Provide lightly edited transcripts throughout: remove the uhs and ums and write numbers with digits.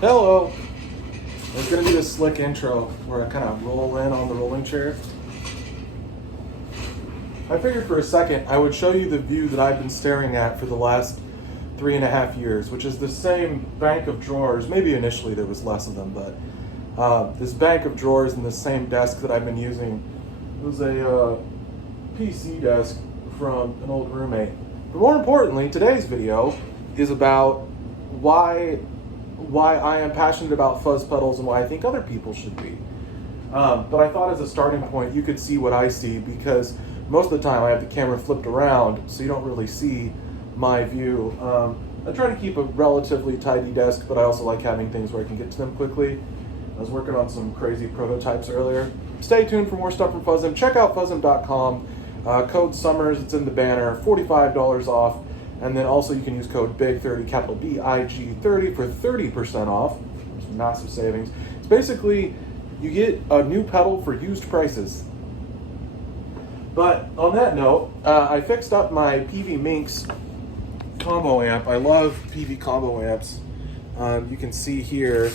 Hello. It's going to be a slick intro where I kind of roll in on the rolling chair. I figured for a second I would show you the view that I've been staring at for the last 3.5 years, which is the same bank of drawers. Maybe initially there was less of them, but this bank of drawers and the same desk that I've been using was a PC desk from an old roommate. But more importantly, today's video is about why I am passionate about fuzz pedals and why I think other people should be. But I thought as a starting point, you could see what I see, because most of the time I have the camera flipped around, so you don't really see my view. I try to keep a relatively tidy desk, but I also like having things where I can get to them quickly. I was working on some crazy prototypes earlier. Stay tuned for more stuff from Fuzzim. Check out fuzzim.com. Code SUMMERS, it's in the banner, $45 off. And then also you can use code BIG30, capital BIG30 for 30% off. There's massive savings. It's basically, you get a new pedal for used prices. But on that note, I fixed up my PV Minx combo amp. I love PV combo amps. You can see here,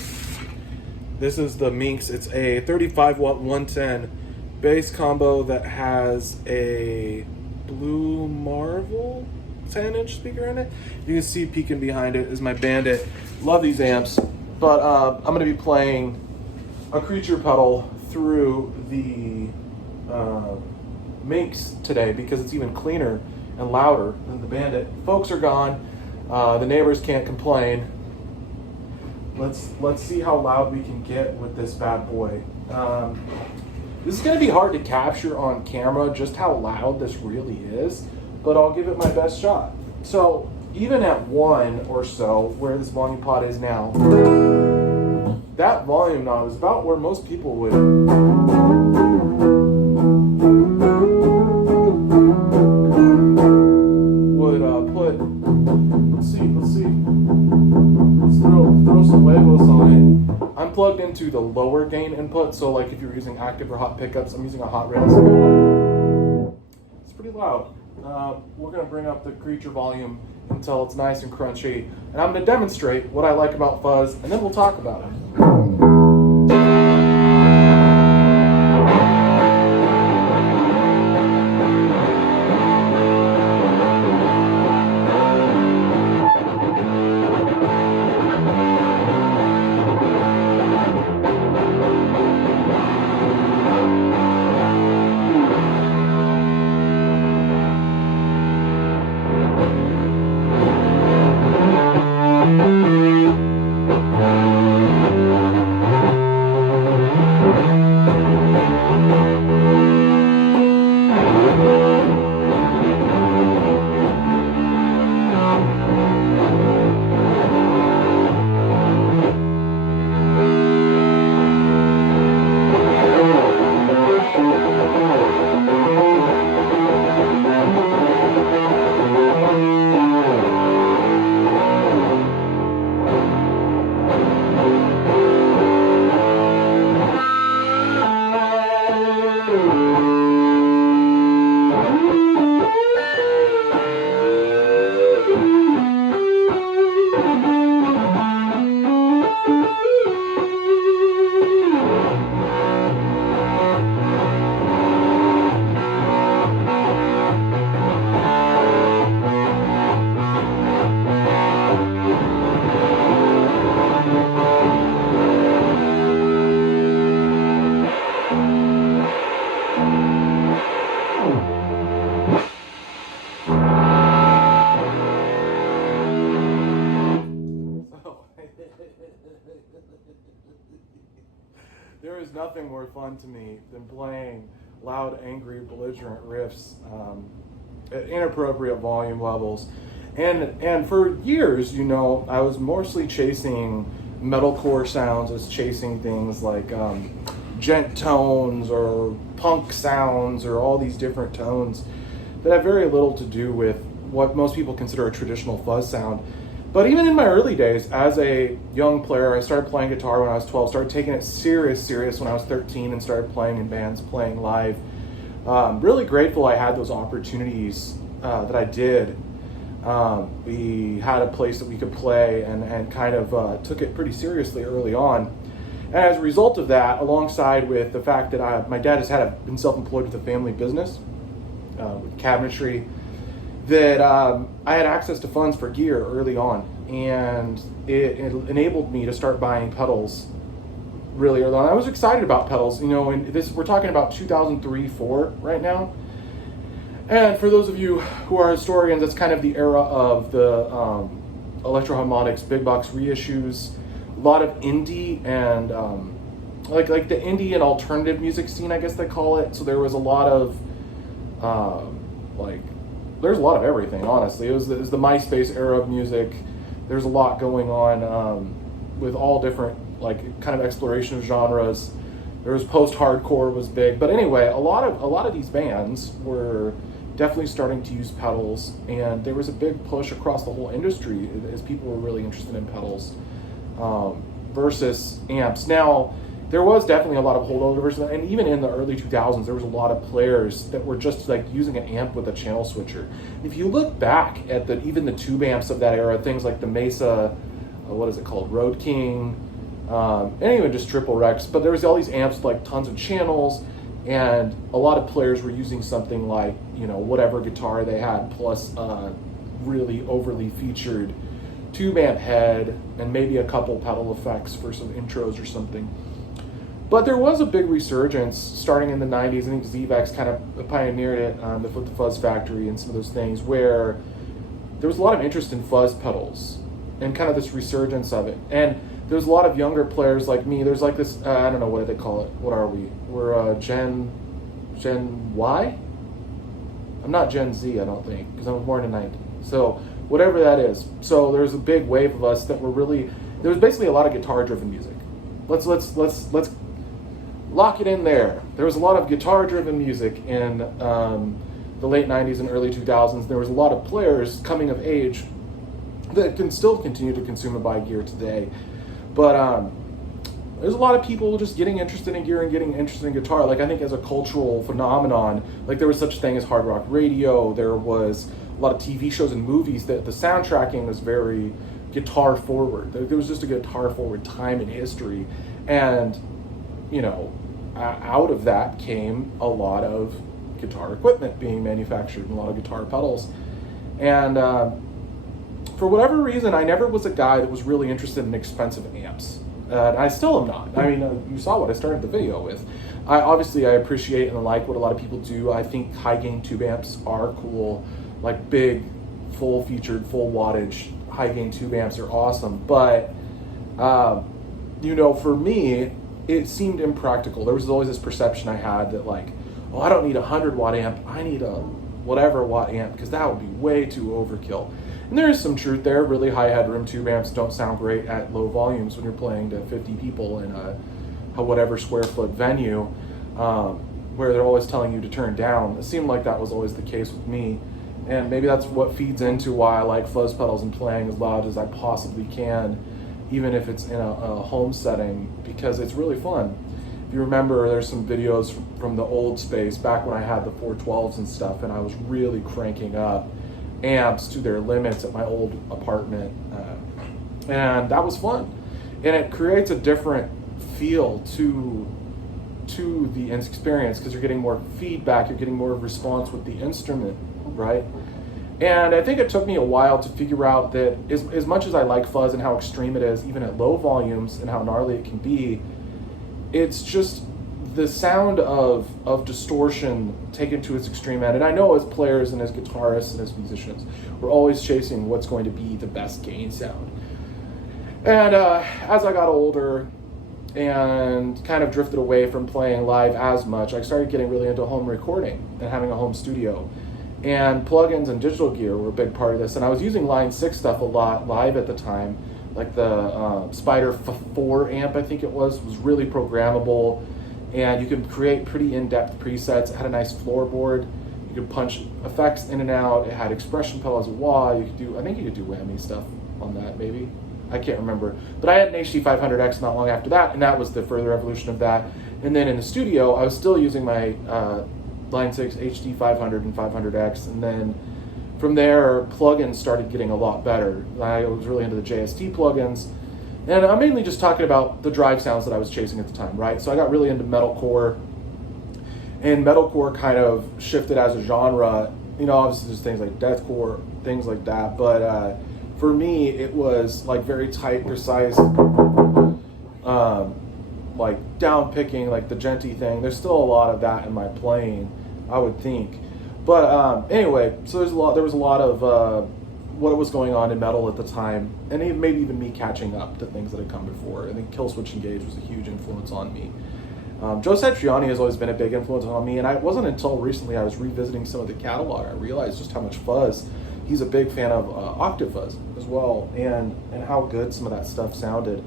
this is the Minx. It's a 35 watt 110 bass combo that has a Blue Marvel 10-inch speaker in it. You can see peeking behind it is my Bandit. Love these amps, but I'm going to be playing a creature pedal through the Minx today because it's even cleaner and louder than the Bandit. Folks are gone. The neighbors can't complain. Let's see how loud we can get with this bad boy. This is going to be hard to capture on camera just how loud this really is, but I'll give it my best shot. So even at 1 or so, where this volume pot is now, that volume knob is about where most people would put. Let's throw some huevos on it. I'm plugged into the lower gain input, so like if you're using active or hot pickups, I'm using a hot rails. It's pretty loud. We're going to bring up the creature volume until it's nice and crunchy, and I'm going to demonstrate what I like about fuzz, and then we'll talk about it. There is nothing more fun to me than playing loud, angry, belligerent riffs at inappropriate volume levels. And for years, you know, I was mostly chasing metalcore sounds. I was chasing things like gent tones or punk sounds or all these different tones that have very little to do with what most people consider a traditional fuzz sound. But even in my early days as a young player, I started playing guitar when I was 12, started taking it serious when I was 13, and started playing in bands, playing live. Really grateful I had those opportunities that I did. We had a place that we could play and kind of took it pretty seriously early on. And as a result of that, alongside with the fact that my dad has been self-employed with a family business with cabinetry, that I had access to funds for gear early on, and it enabled me to start buying pedals really early on. I was excited about pedals, and we're talking about 2003-4 right now. And for those of you who are historians, that's kind of the era of the Electro-Harmonics big box reissues, a lot of indie and like the indie and alternative music scene, I guess they call it. So there was a lot of there's a lot of everything, honestly. It was the MySpace era of music. There's a lot going on with all different kind of exploration of genres. There was post-hardcore was big, but anyway, a lot of these bands were definitely starting to use pedals, and there was a big push across the whole industry as people were really interested in pedals versus amps. Now, there was definitely a lot of holdovers, and even in the early 2000s, there was a lot of players that were just using an amp with a channel switcher. If you look back at even the tube amps of that era, things like the Mesa, what is it called, Road King, and even just Triple Rex, but there was all these amps with tons of channels, and a lot of players were using something like, whatever guitar they had, plus really overly featured tube amp head, and maybe a couple pedal effects for some intros or something. But there was a big resurgence starting in the 90s. I think Zvex kind of pioneered it with the Fuzz Factory and some of those things, where there was a lot of interest in fuzz pedals and kind of this resurgence of it. And there's a lot of younger players like me. There's this, I don't know, what do they call it? What are we? We're Gen Y? I'm not Gen Z, I don't think, because I was born in 90. So whatever that is. So there's a big wave of us that were really, there was basically a lot of guitar-driven music. Let's lock it in there. There was a lot of guitar-driven music in the late 90s and early 2000s. There was a lot of players coming of age that can still continue to consume and buy gear today. But there's a lot of people just getting interested in gear and getting interested in guitar. I think as a cultural phenomenon, there was such a thing as hard rock radio. There was a lot of TV shows and movies that the soundtracking was very guitar forward. There was just a guitar forward time in history. And, out of that came a lot of guitar equipment being manufactured and a lot of guitar pedals. And for whatever reason, I never was a guy that was really interested in expensive amps. I still am not. I mean, you saw what I started the video with. I appreciate and like what a lot of people do. I think high gain tube amps are cool. Big, full featured, full wattage high gain tube amps are awesome. But, for me, it seemed impractical. There was always this perception I had that I don't need a 100-watt amp. I need a whatever watt amp, because that would be way too overkill. And there is some truth there. Really high headroom tube amps don't sound great at low volumes when you're playing to 50 people in a whatever square foot venue, where they're always telling you to turn down. It seemed like that was always the case with me. And maybe that's what feeds into why I like fuzz pedals and playing as loud as I possibly can, even if it's in a home setting, because it's really fun. If you remember, there's some videos from the old space back when I had the 412s and stuff, and I was really cranking up amps to their limits at my old apartment, and that was fun. And it creates a different feel to the experience, because you're getting more feedback, you're getting more response with the instrument, right? And I think it took me a while to figure out that as much as I like fuzz and how extreme it is, even at low volumes, and how gnarly it can be, it's just the sound of distortion taken to its extreme end. And I know as players and as guitarists and as musicians, we're always chasing what's going to be the best gain sound. And as I got older and kind of drifted away from playing live as much, I started getting really into home recording and having a home studio. And plugins and digital gear were a big part of this. And I was using Line 6 stuff a lot live at the time. The Spider 4 amp, I think it was really programmable. And you could create pretty in-depth presets. It had a nice floorboard. You could punch effects in and out. It had expression pedal as a wah. I think you could do whammy stuff on that, maybe. I can't remember. But I had an HD 500X not long after that, and that was the further evolution of that. And then in the studio, I was still using my Line 6 HD 500 and 500X, and then from there, plugins started getting a lot better. I was really into the JST plugins. And I'm mainly just talking about the drive sounds that I was chasing at the time, right? So I got really into metalcore. And metalcore kind of shifted as a genre. Obviously there's things like deathcore, things like that. But for me, it was like very tight, precise, like down picking, like the genty thing. There's still a lot of that in my playing, I would think. But anyway, so there was a lot of what was going on in metal at the time, and maybe even me catching up to things that had come before. I think Killswitch Engage was a huge influence on me. Joe Satriani has always been a big influence on me, and it wasn't until recently I was revisiting some of the catalog I realized just how much Fuzz. He's a big fan of octave fuzz as well, and how good some of that stuff sounded.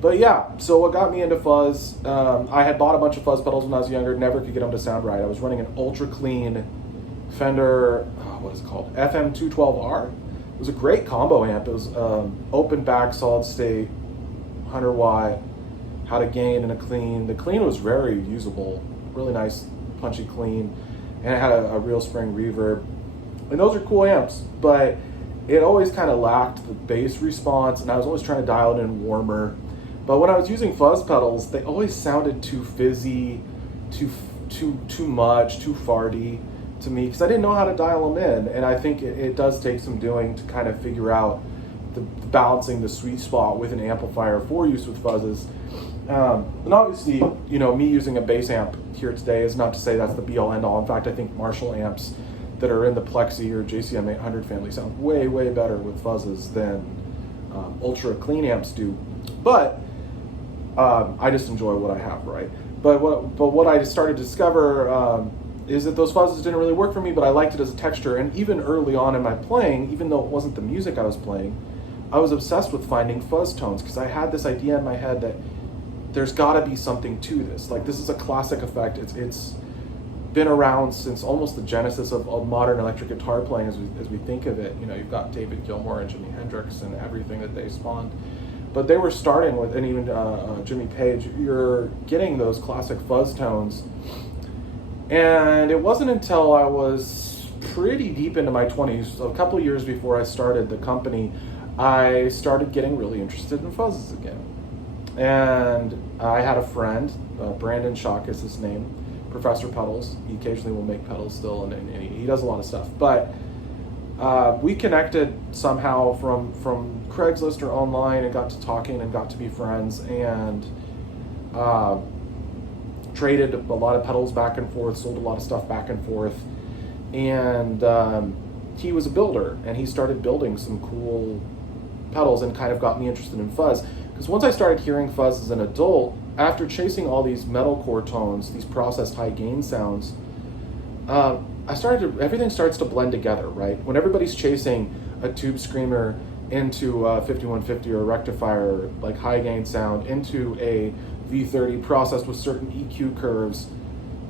But yeah, so what got me into fuzz, I had bought a bunch of fuzz pedals when I was younger, never could get them to sound right. I was running an ultra clean Fender, what is it called, FM212R. It was a great combo amp. It was open back, solid state, 100 watt, had a gain and a clean. The clean was very usable, really nice, punchy clean, and it had a real spring reverb. And those are cool amps, but it always kind of lacked the bass response, and I was always trying to dial it in warmer. But when I was using fuzz pedals, they always sounded too fizzy, too much, too farty to me, because I didn't know how to dial them in. And I think it does take some doing to kind of figure out the balancing the sweet spot with an amplifier for use with fuzzes. And obviously, me using a bass amp here today is not to say that's the be-all end-all. In fact, I think Marshall amps that are in the Plexi or JCM 800 family sound way, way better with fuzzes than ultra clean amps do. But I just enjoy what I have, right? But what I started to discover is that those fuzzes didn't really work for me, but I liked it as a texture. And even early on in my playing, even though it wasn't the music I was playing, I was obsessed with finding fuzz tones, because I had this idea in my head that there's got to be something to this. Like, this is a classic effect. It's been around since almost the genesis of modern electric guitar playing as we think of it. You've got David Gilmour and Jimi Hendrix and everything that they spawned. But they were starting with, and even Jimmy Page, you're getting those classic fuzz tones. And it wasn't until I was pretty deep into my 20s, so a couple of years before I started the company, I started getting really interested in fuzzes again. And I had a friend, Brandon Schock is his name, Professor Pedals. He occasionally will make pedals still, and he does a lot of stuff. But we connected somehow from Craigslist or online, and got to talking and got to be friends, and traded a lot of pedals back and forth, sold a lot of stuff back and forth. And he was a builder, and he started building some cool pedals and kind of got me interested in fuzz. Because once I started hearing fuzz as an adult, after chasing all these metalcore tones, these processed high gain sounds, everything starts to blend together, right? When everybody's chasing a tube screamer into a 5150 or a rectifier, like high gain sound, into a V30 processed with certain EQ curves,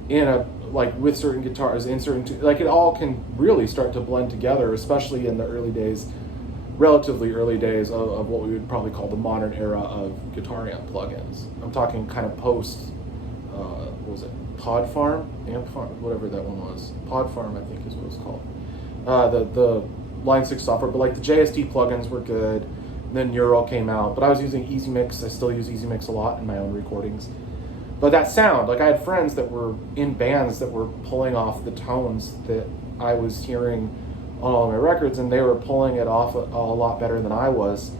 with certain guitars, it all can really start to blend together, especially in the relatively early days of what we would probably call the modern era of guitar amp plugins. I'm talking kind of post, what was it, Pod Farm? Amp Farm, whatever that one was. Pod Farm, I think is what it's called. The Line 6 software, but like the JST plugins were good. And then Neural came out, but I was using Easy Mix. I still use Easy Mix a lot in my own recordings. But that sound, like I had friends that were in bands that were pulling off the tones that I was hearing on all of my records, and they were pulling it off a lot better than I was.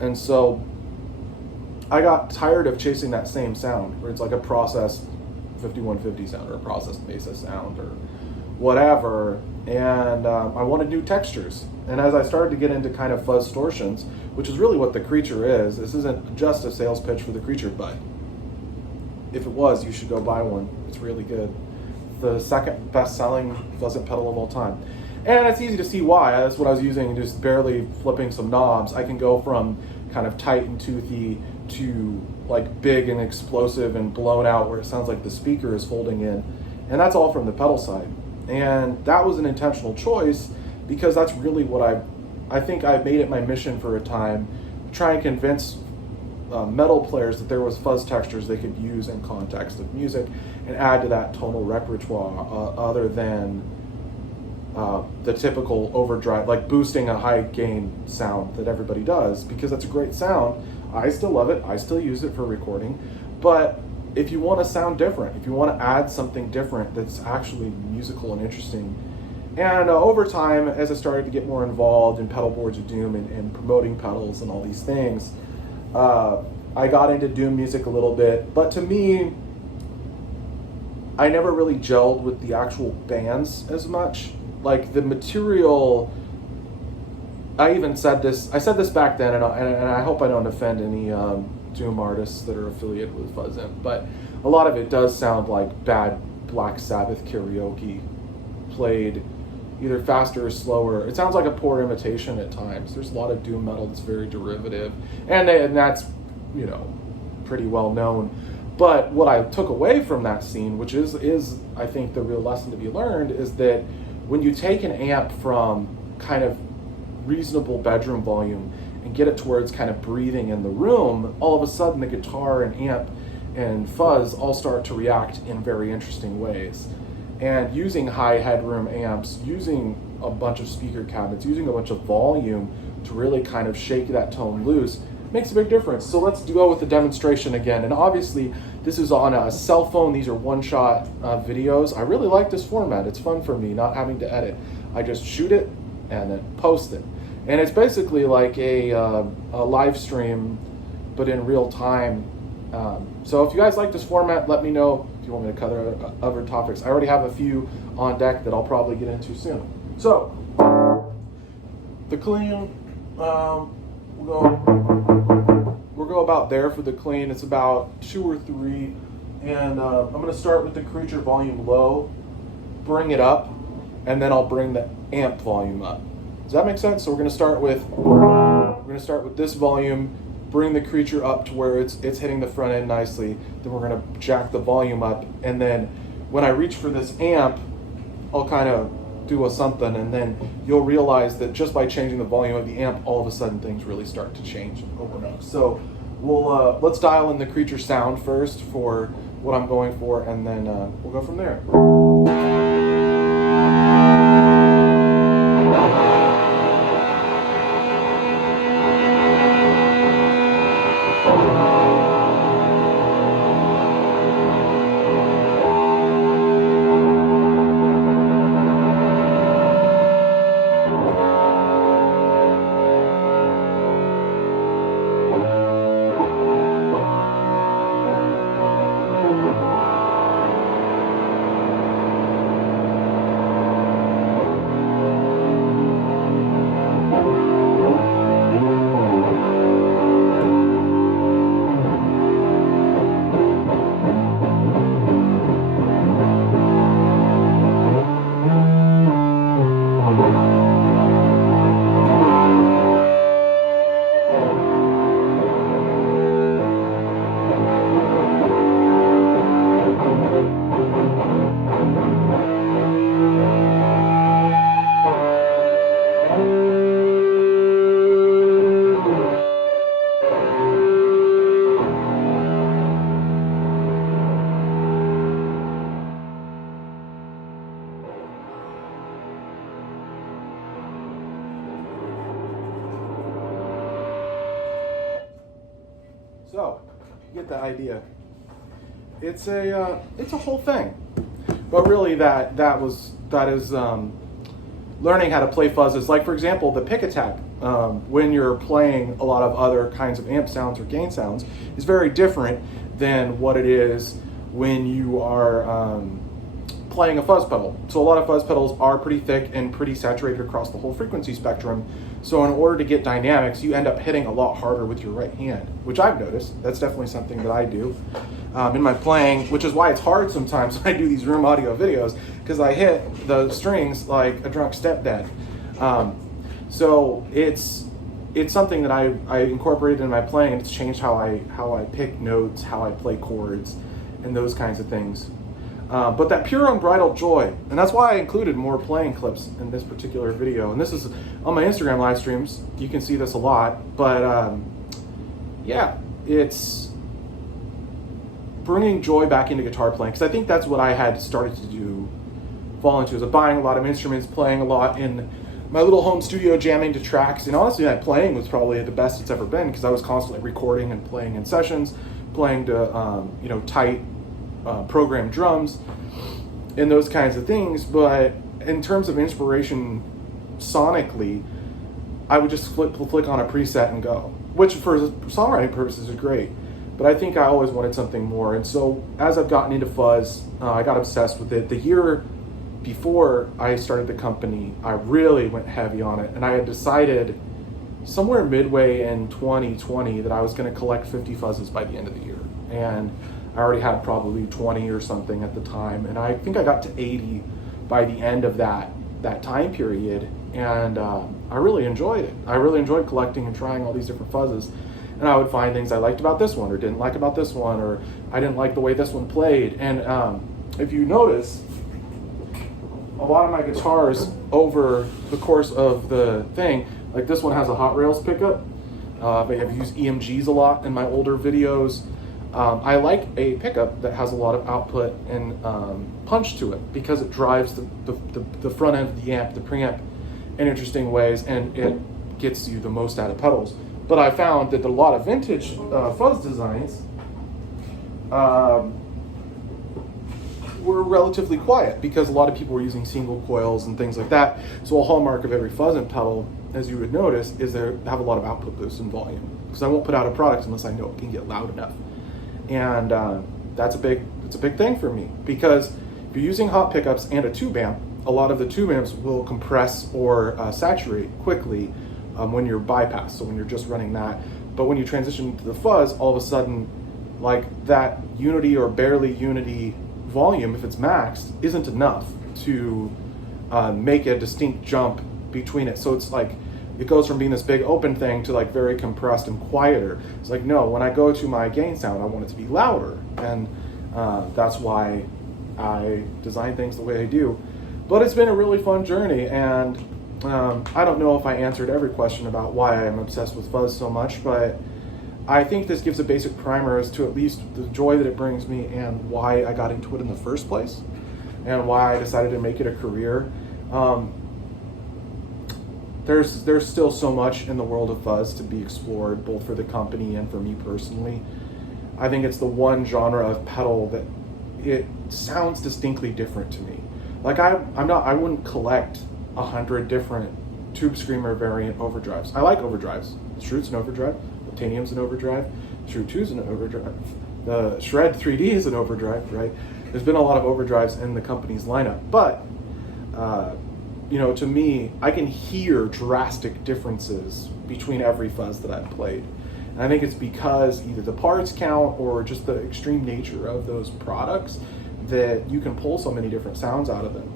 And so I got tired of chasing that same sound, where it's like a processed 5150 sound or a processed Mesa sound or whatever, and I wanted new textures. And as I started to get into kind of fuzz distortions, which is really what the Creature is, this isn't just a sales pitch for the Creature, but if it was, you should go buy one. It's really good. The second best-selling fuzzet pedal of all time. And it's easy to see why. That's what I was using, just barely flipping some knobs. I can go from kind of tight and toothy to like big and explosive and blown out where it sounds like the speaker is folding in. And that's all from the pedal side. And that was an intentional choice, because that's really what I think I made it my mission for a time, to try and convince metal players that there was fuzz textures they could use in context of music and add to that tonal repertoire other than the typical overdrive, like boosting a high gain sound that everybody does, because that's a great sound. I still love it. I still use it for recording. But if you want to sound different, if you want to add something different that's actually musical and interesting, and over time, as I started to get more involved in pedal boards of doom and promoting pedals and all these things, I got into doom music a little bit. But to me, I never really gelled with the actual bands as much. Like the material, I said this back then, and I hope I don't offend any doom artists that are affiliated with Fuzz, but a lot of it does sound like bad Black Sabbath karaoke played either faster or slower. It sounds like a poor imitation at times. There's a lot of doom metal that's very derivative, and that's, you know, pretty well known. But what I took away from that scene, which is I think the real lesson to be learned, is that when you take an amp from kind of reasonable bedroom volume and get it to where it's kind of breathing in the room, all of a sudden the guitar and amp and fuzz all start to react in very interesting ways. And using high headroom amps, using a bunch of speaker cabinets, using a bunch of volume to really kind of shake that tone loose makes a big difference. So let's go with the demonstration again. And obviously this is on a cell phone. These are one-shot videos. I really like this format. It's fun for me not having to edit. I just shoot it and then post it. And it's basically like a live stream, but in real time. So if you guys like this format, let me know if you want me to cover other topics. I already have a few on deck that I'll probably get into soon. So, the clean, we'll go about there for the clean. It's about 2 or 3, and I'm going to start with the creature volume low, bring it up, and then I'll bring the amp volume up. Does that make sense? So we're going to start with this volume, bring the creature up to where it's hitting the front end nicely. Then we're going to jack the volume up, and then when I reach for this amp, I'll kind of do a something, and then you'll realize that just by changing the volume of the amp, all of a sudden things really start to change and open up. So let's dial in the creature sound first for what I'm going for, and then we'll go from there. So, you get the idea. It's a whole thing, but really that is learning how to play fuzzes. Like for example, the pick attack when you're playing a lot of other kinds of amp sounds or gain sounds is very different than what it is when you are playing a fuzz pedal. So a lot of fuzz pedals are pretty thick and pretty saturated across the whole frequency spectrum. So in order to get dynamics, you end up hitting a lot harder with your right hand, which I've noticed. That's definitely something that I do in my playing, which is why it's hard sometimes when I do these room audio videos, because I hit the strings like a drunk stepdad. So it's something that I incorporated in my playing, and it's changed how I pick notes, how I play chords, and those kinds of things. But that pure unbridled joy, and that's why I included more playing clips in this particular video. And this is on my Instagram live streams. You can see this a lot, but yeah, it's bringing joy back into guitar playing, because I think that's what I had started to do fall into. So buying a lot of instruments, playing a lot in my little home studio, jamming to tracks. And honestly, that playing was probably the best it's ever been, because I was constantly recording and playing in sessions, playing to tight programmed drums and those kinds of things. But in terms of inspiration sonically, I would just flick on a preset and go, which for songwriting purposes is great. But I think I always wanted something more. And so as I've gotten into Fuzz, I got obsessed with it. The year before I started the company, I really went heavy on it. And I had decided somewhere midway in 2020 that I was going to collect 50 Fuzzes by the end of the year. And I already had probably 20 or something at the time. And I think I got to 80 by the end of that time period. And I really enjoyed it. I really enjoyed collecting and trying all these different Fuzzes. And I would find things I liked about this one or didn't like about this one, or I didn't like the way this one played. And if you notice, a lot of my guitars over the course of the thing, like this one has a Hot Rails pickup. I've used EMGs a lot in my older videos. I like a pickup that has a lot of output and punch to it, because it drives the front end of the amp, the preamp, in interesting ways, and it gets you the most out of pedals. But I found that a lot of vintage Fuzz designs were relatively quiet, because a lot of people were using single coils and things like that. So a hallmark of every Fuzz and pedal, as you would notice, is they have a lot of output boost and volume, because I won't put out a product unless I know it can get loud enough. And it's a big thing for me, because if you're using hot pickups and a tube amp, a lot of the tube amps will compress or saturate quickly when you're bypassed, so when you're just running that. But when you transition to the Fuzz, all of a sudden, like, that unity or barely unity volume, if it's maxed, isn't enough to make a distinct jump between it. So it's like, it goes from being this big open thing to like very compressed and quieter. It's like, no, when I go to my gain sound, I want it to be louder. And that's why I design things the way I do. But it's been a really fun journey, and I don't know if I answered every question about why I am obsessed with Fuzz so much, but I think this gives a basic primer as to at least the joy that it brings me and why I got into it in the first place, and why I decided to make it a career. There's still so much in the world of Fuzz to be explored, both for the company and for me personally. I think it's the one genre of pedal that it sounds distinctly different to me. Like I wouldn't collect 100 different Tube Screamer variant overdrives. I like overdrives. Shroot's an overdrive. Titanium's an overdrive. Shroot 2's an overdrive. The Shred 3D is an overdrive, right? There's been a lot of overdrives in the company's lineup, but to me, I can hear drastic differences between every Fuzz that I've played. And I think it's because either the parts count or just the extreme nature of those products that you can pull so many different sounds out of them.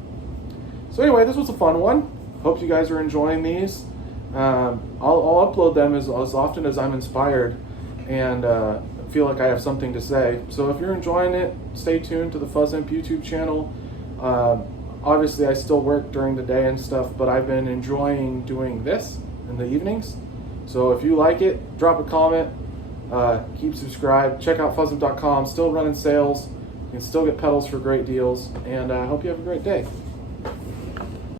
So anyway, this was a fun one. Hope you guys are enjoying these. I'll upload them as often as I'm inspired and feel like I have something to say. So if you're enjoying it, stay tuned to the Fuzz Amp YouTube channel. Obviously, I still work during the day and stuff, but I've been enjoying doing this in the evenings. So if you like it, drop a comment, keep subscribed, check out fuzzamp.com, still running sales. You can still get pedals for great deals, and I hope you have a great day.